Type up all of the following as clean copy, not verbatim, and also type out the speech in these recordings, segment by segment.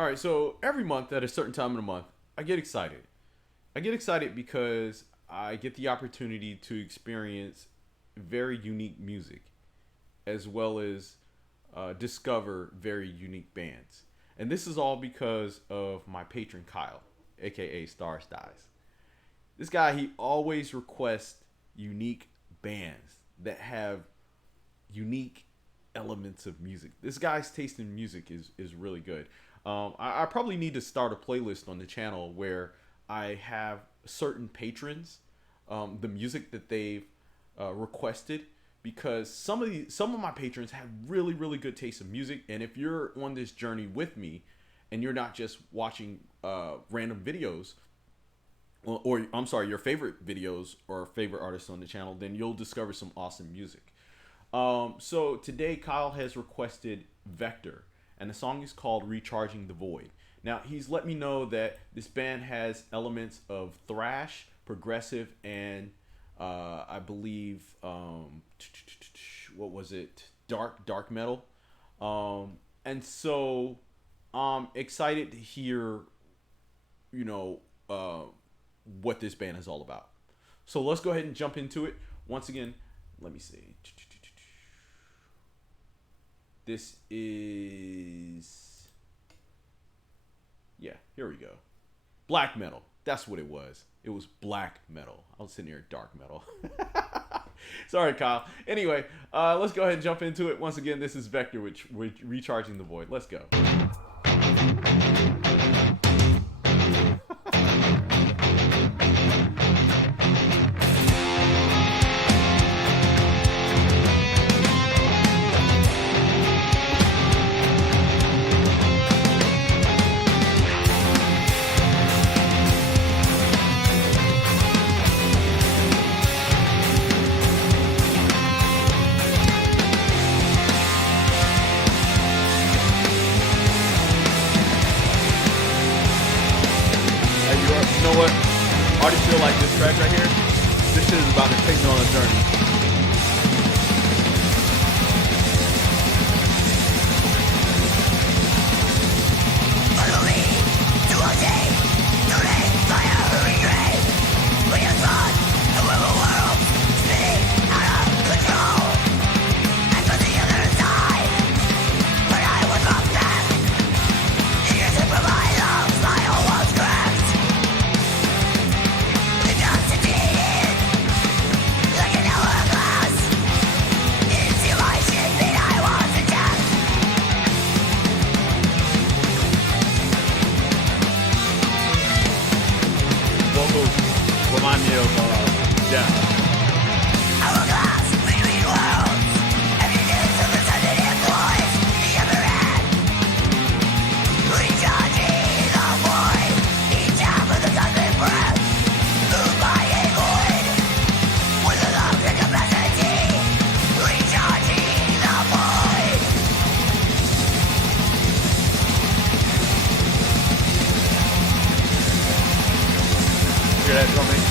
All right, so every month at a certain time of the month, I get excited. I get excited because I get the opportunity to experience very unique music as well as discover very unique bands. And this is all because of my patron Kyle, aka Stars Dies. This guy, he always requests unique bands that have unique elements of music. This guy's taste in music is really good. I probably need to start a playlist on the channel where I have certain patrons, the music that they've requested, because some of my patrons have really good taste in music. And if you're on this journey with me, and you're not just watching random videos, or I'm sorry, your favorite videos or favorite artists on the channel, then you'll discover some awesome music. So today Kyle has requested Vektor, and the song is called Recharging the Void. Now, he's let me know that this band has elements of thrash, progressive, and I believe what was it, dark metal. And so I'm excited to hear, you know, what this band is all about. So let's go ahead and jump into it. Once again, let me see. This is, yeah, here we go. Black metal. That's what it was. It was black metal. I was sitting here dark metal. Sorry, Kyle. Anyway, let's go ahead and jump into it. Once again, this is Vektor, which we're Recharging the Void. Let's go. You know what? I already feel like this track right here, this shit is about to take me on a journey. Remind me of death. Hear that drumming?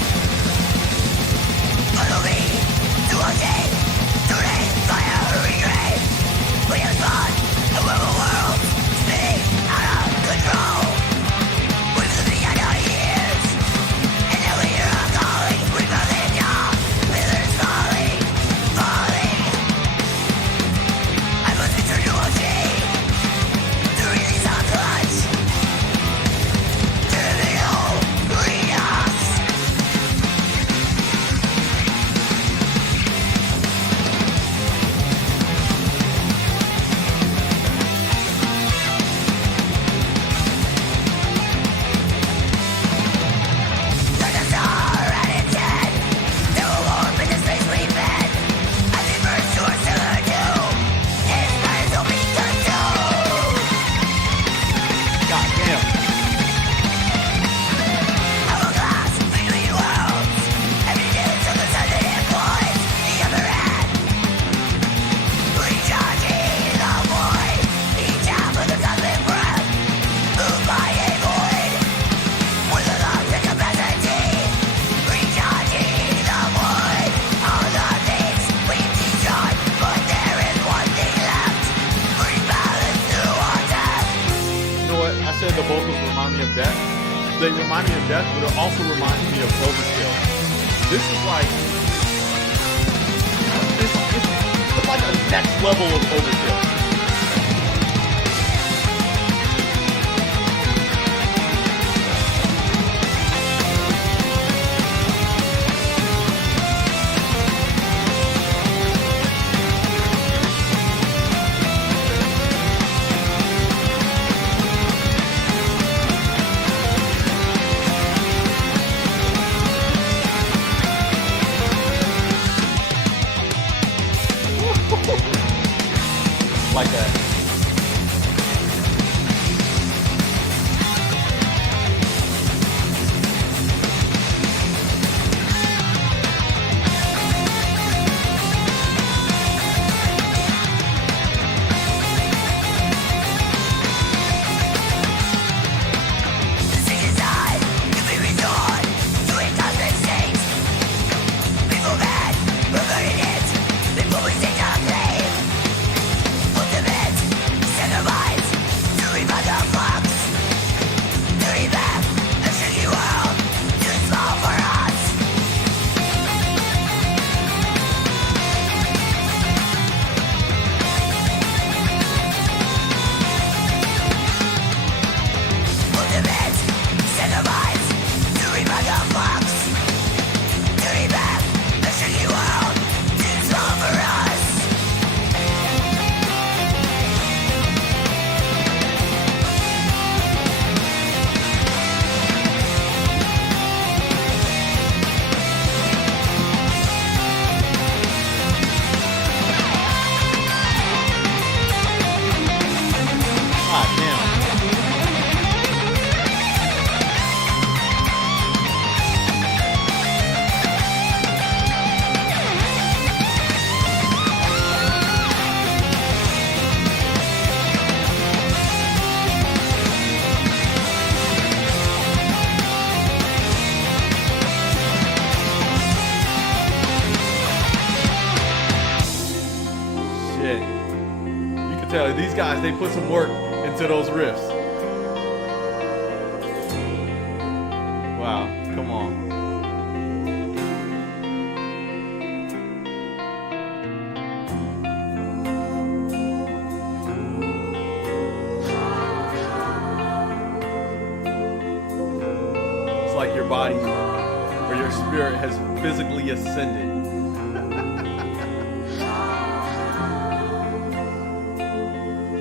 said the vocals remind me of death. They remind me of death, but it also reminds me of overkill. This is like it's like a next level of overkill. Like that. Tell you, these guys, they put some work into those riffs. Wow, come on. It's like your body or your spirit has physically ascended.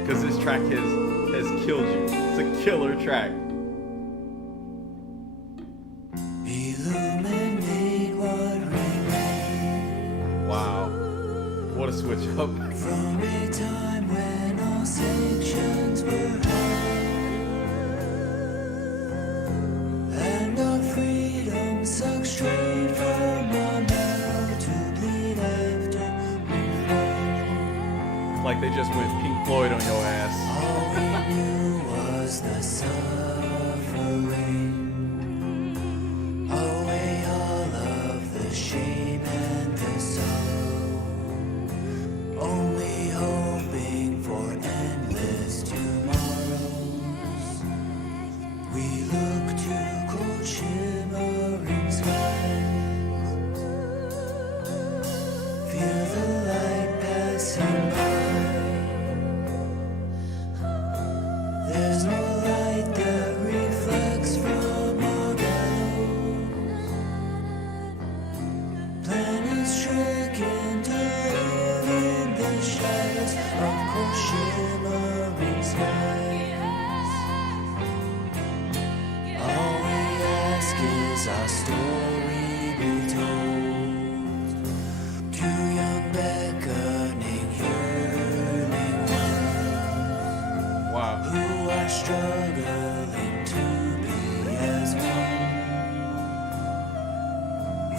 Because this track has killed you. It's a killer track. Wow. What a switch up. From a time when all sanctions were high, and our freedom sucked straight from our mouth to bleed after we fall. Like they just went Pink Floyd on your ass. All we knew was the suffering, away all of the shame and the sorrow, only hoping for endless tomorrows. We look to cold shimmering skies, feel the light passing by. There's no light that reflects from our gallows. Planets trekking to live in the shadows of cold shimmering skies. All we ask is our story be told to young beckoning yearning ones. Wow. Who are struggling to be as one.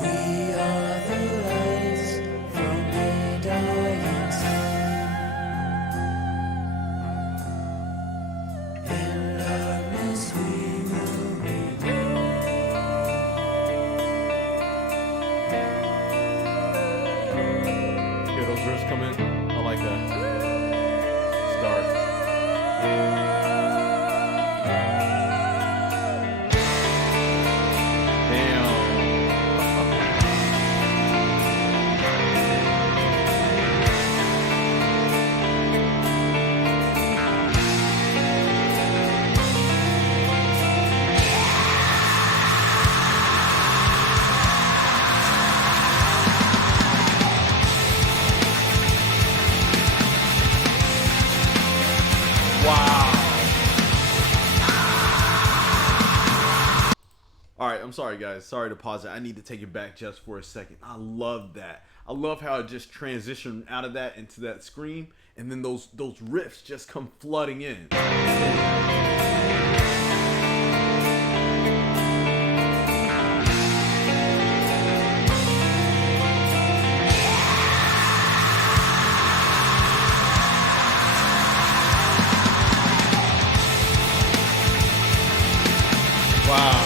We are the lights from a dying sun. In darkness we will remain. Hear those riffs come in? I like that. Start. All right, I'm sorry, guys. Sorry to pause it. I need to take it back just for a second. I love that. I love how it just transitioned out of that into that scream, and then those riffs just come flooding in. Wow.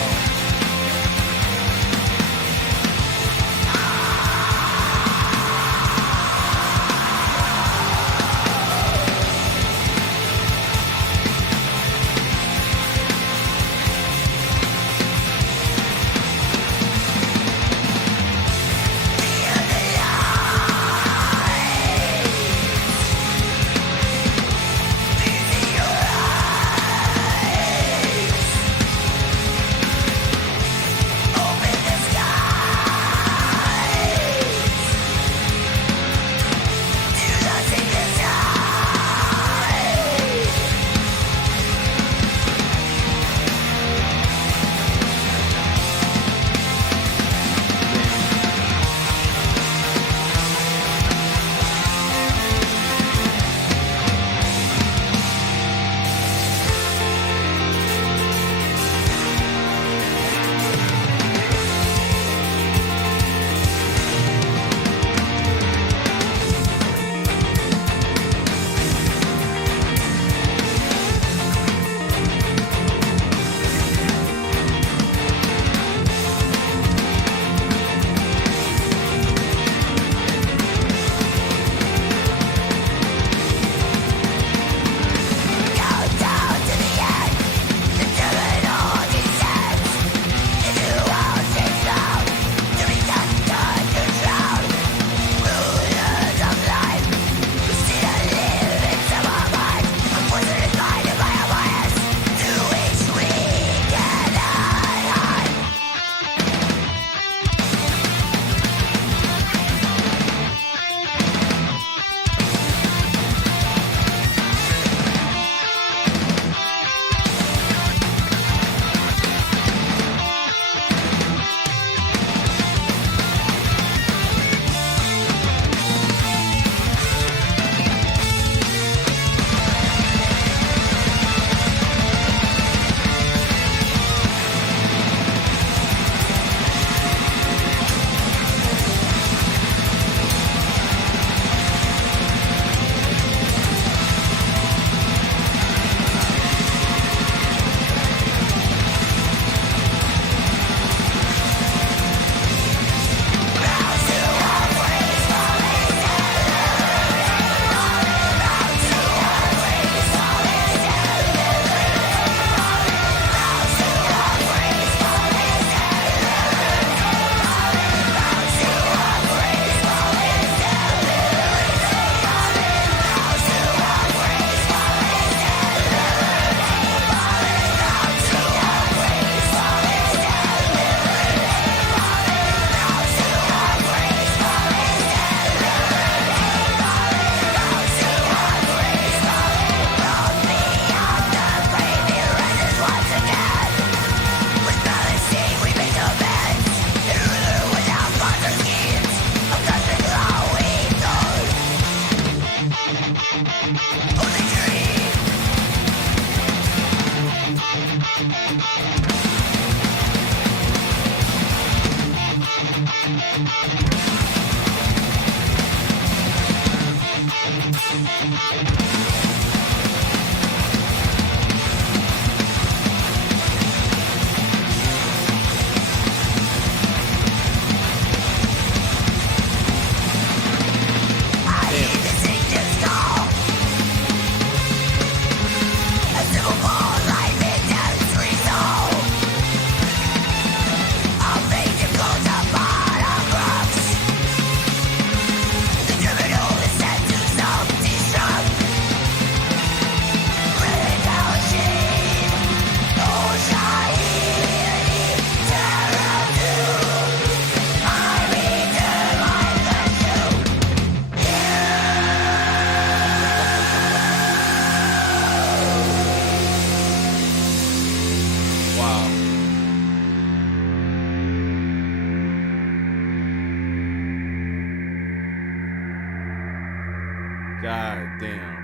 Damn.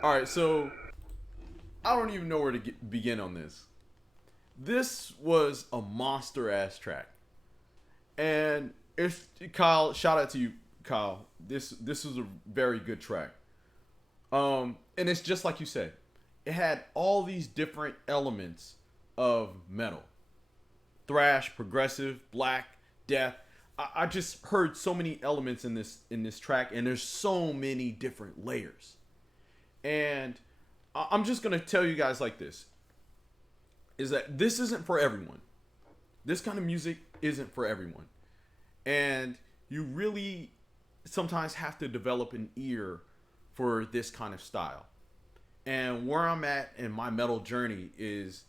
All right, so I don't even know where to begin on this. This was a monster ass track, and if Kyle, shout out to you, Kyle. This was a very good track. And it's just like you said, it had all these different elements of metal, thrash, progressive, black, death. I just heard so many elements in this track, and there's so many different layers. And I'm just gonna tell you guys like this: is that this isn't for everyone. This kind of music isn't for everyone, and you really sometimes have to develop an ear for this kind of style. And where I'm at in my metal journey is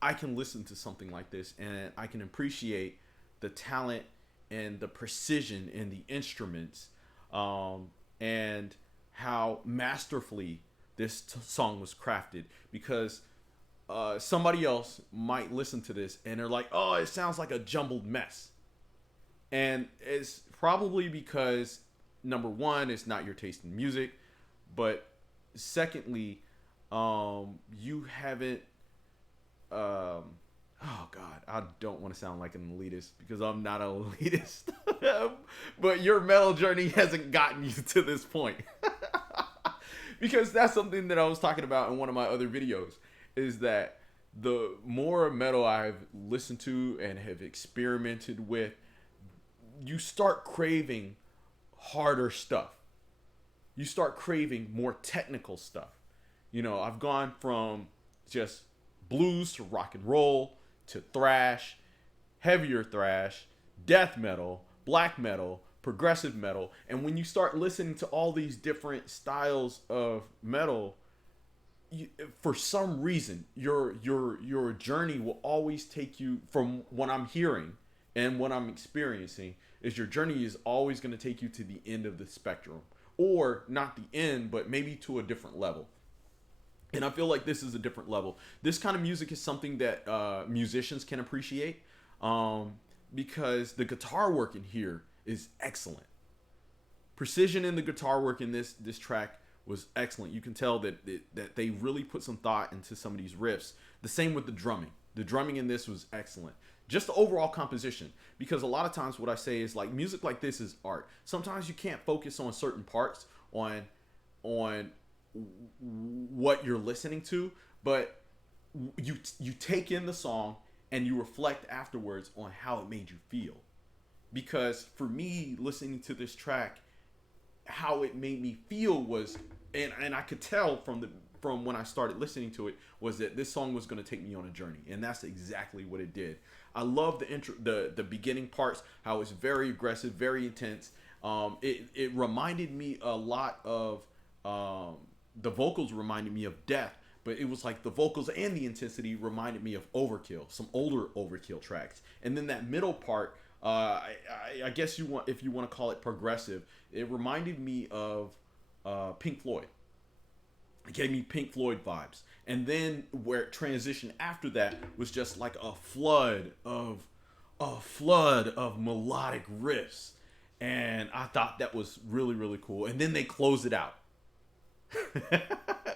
I can listen to something like this and I can appreciate the talent and the precision in the instruments, and how masterfully this song was crafted. Because somebody else might listen to this and they're like, oh, it sounds like a jumbled mess. And it's probably because, number one, it's not your taste in music. But secondly, you haven't, oh God, I don't want to sound like an elitist because I'm not an elitist, but your metal journey hasn't gotten you to this point. Because that's something that I was talking about in one of my other videos, is that the more metal I've listened to and have experimented with, you start craving harder stuff. You start craving more technical stuff. You know, I've gone from just blues to rock and roll to thrash, heavier thrash, death metal, black metal, progressive metal. And when you start listening to all these different styles of metal, for some reason, your journey will always take you, from what I'm hearing and what I'm experiencing, is your journey is always going to take you to the end of the spectrum. Or not the end, but maybe to a different level. And I feel like this is a different level. This kind of music is something that musicians can appreciate, because the guitar work in here is excellent. Precision in the guitar work in this track was excellent. You can tell that they really put some thought into some of these riffs. The same with the drumming. The drumming in this was excellent. Just the overall composition, because a lot of times what I say is, like, music like this is art. Sometimes you can't focus on certain parts, on what you're listening to, but you take in the song and you reflect afterwards on how it made you feel. Because for me, listening to this track, how it made me feel was, and I could tell from when I started listening to it, was that this song was going to take me on a journey, and that's exactly what it did. I love the intro, the beginning parts, how it's very aggressive, very intense. It reminded me a lot of, the vocals reminded me of Death, but it was like the vocals and the intensity reminded me of Overkill, some older Overkill tracks. And then that middle part, I guess if you want to call it progressive, it reminded me of Pink Floyd. It gave me Pink Floyd vibes. And then where it transitioned after that was just like a flood of melodic riffs. And I thought that was really, really cool. And then they closed it out.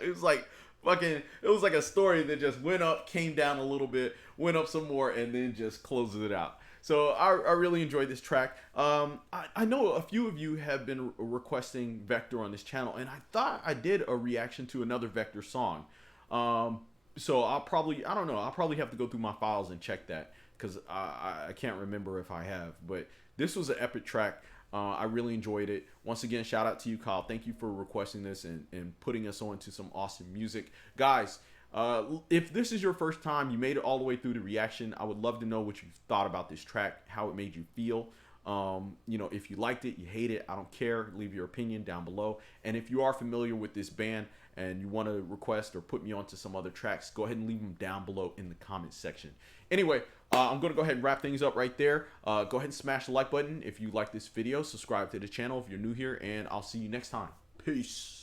It was like a story that just went up, came down a little bit, went up some more, and then just closes it out. So I really enjoyed this track. I know a few of you have been requesting Vektor on this channel, and I thought I did a reaction to another Vektor song. So I'll probably have to go through my files and check that, because I can't remember if I have. But this was an epic track. I really enjoyed it. Once again, shout out to you, Kyle. Thank you for requesting this and putting us on to some awesome music. Guys, if this is your first time, you made it all the way through the reaction, I would love to know what you thought about this track, how it made you feel. If you liked it, you hate it, I don't care. Leave your opinion down below. And if you are familiar with this band and you want to request or put me onto some other tracks, go ahead and leave them down below in the comment section. Anyway, I'm going to go ahead and wrap things up right there. Go ahead and smash the like button if you like this video. Subscribe to the channel if you're new here, and I'll see you next time. Peace.